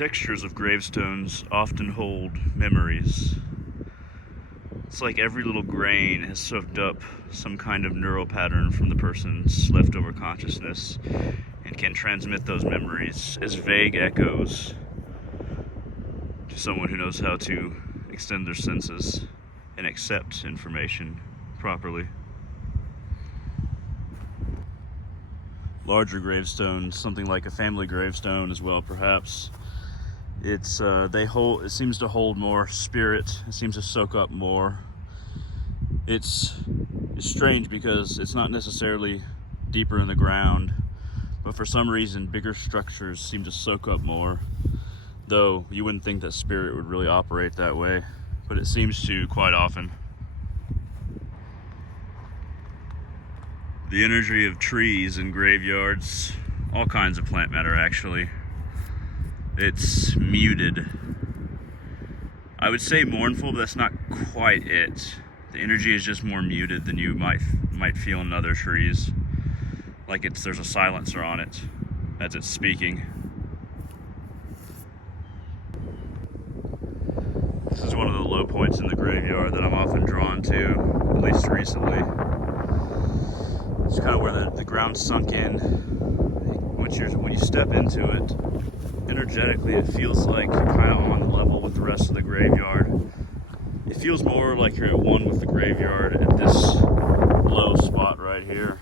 textures of gravestones often hold memories. It's like every little grain has soaked up some kind of neural pattern from the person's leftover consciousness and can transmit those memories as vague echoes to someone who knows how to extend their senses and accept information properly. Larger gravestones, something like a family gravestone as well, perhaps. It seems to hold more spirit. It seems to soak up more. It's strange because it's not necessarily deeper in the ground, but for some reason bigger structures seem to soak up more, though you wouldn't think that spirit would really operate that way, but it seems to quite often. The energy of trees and graveyards, all kinds of plant matter actually, it's muted. I would say mournful, but that's not quite it. The energy is just more muted than you might feel in other trees. Like there's a silencer on it as it's speaking. This is one of the low points in the graveyard that I'm often drawn to, at least recently. It's kind of where the ground sunk in. When you step into it, energetically it feels like you're kind of on the level with the rest of the graveyard. It feels more like you're at one with the graveyard at this low spot right here.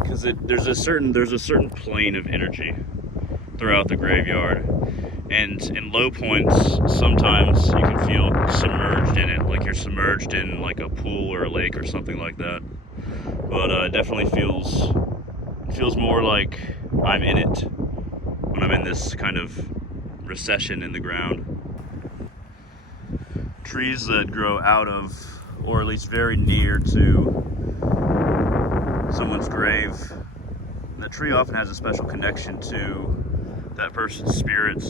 Because there's a certain plane of energy throughout the graveyard. And in low points, sometimes you can feel submerged in it, like you're submerged in like a pool or a lake or something like that. But it definitely feels more like I'm in it when I'm in this kind of recession in the ground. Trees that grow out of, or at least very near to, someone's grave, that tree often has a special connection to that person's spirit,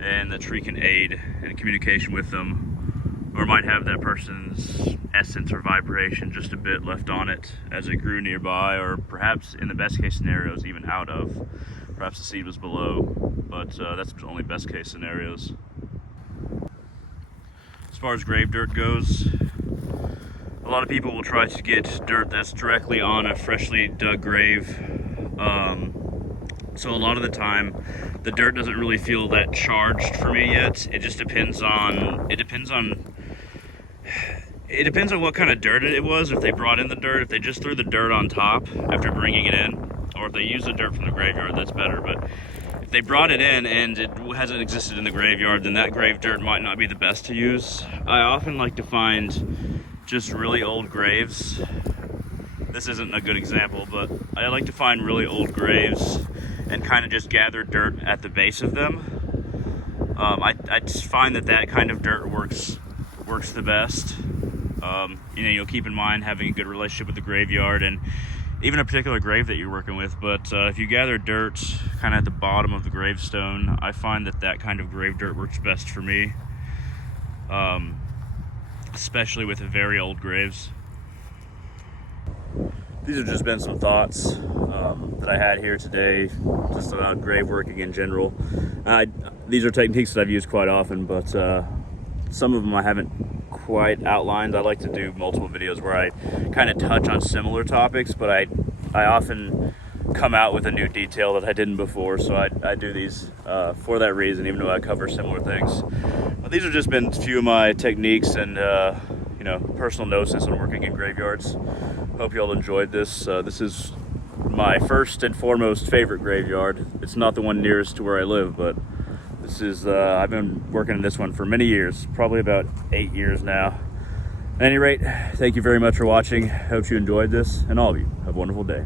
and that tree can aid in communication with them, or might have that person's essence or vibration just a bit left on it as it grew nearby, or perhaps in the best case scenarios even out of. Perhaps the seed was below, but that's only best case scenarios. As far as grave dirt goes, a lot of people will try to get dirt that's directly on a freshly dug grave. So a lot of the time, the dirt doesn't really feel that charged for me yet. It just depends on what kind of dirt it was. If they brought in the dirt, if they just threw the dirt on top after bringing it in, or if they used the dirt from the graveyard, that's better. But if they brought it in and it hasn't existed in the graveyard, then that grave dirt might not be the best to use. I often like to find just really old graves. This isn't a good example, but I like to find really old graves and kind of just gather dirt at the base of them. I just find that kind of dirt works the best. You'll keep in mind having a good relationship with the graveyard and even a particular grave that you're working with. But if you gather dirt kind of at the bottom of the gravestone, I find that kind of grave dirt works best for me, especially with very old graves. These have just been some thoughts that I had here today, just about grave working in general. These are techniques that I've used quite often, but some of them I haven't quite outlined. I like to do multiple videos where I kind of touch on similar topics, but I often come out with a new detail that I didn't before, so I do these for that reason, even though I cover similar things. But these have just been a few of my techniques and personal gnosis on working in graveyards. Hope you all enjoyed this. This is my first and foremost favorite graveyard. It's not the one nearest to where I live, but this is, I've been working in this one for many years, probably about 8 years now. At any rate, thank you very much for watching. Hope you enjoyed this, and all of you have a wonderful day.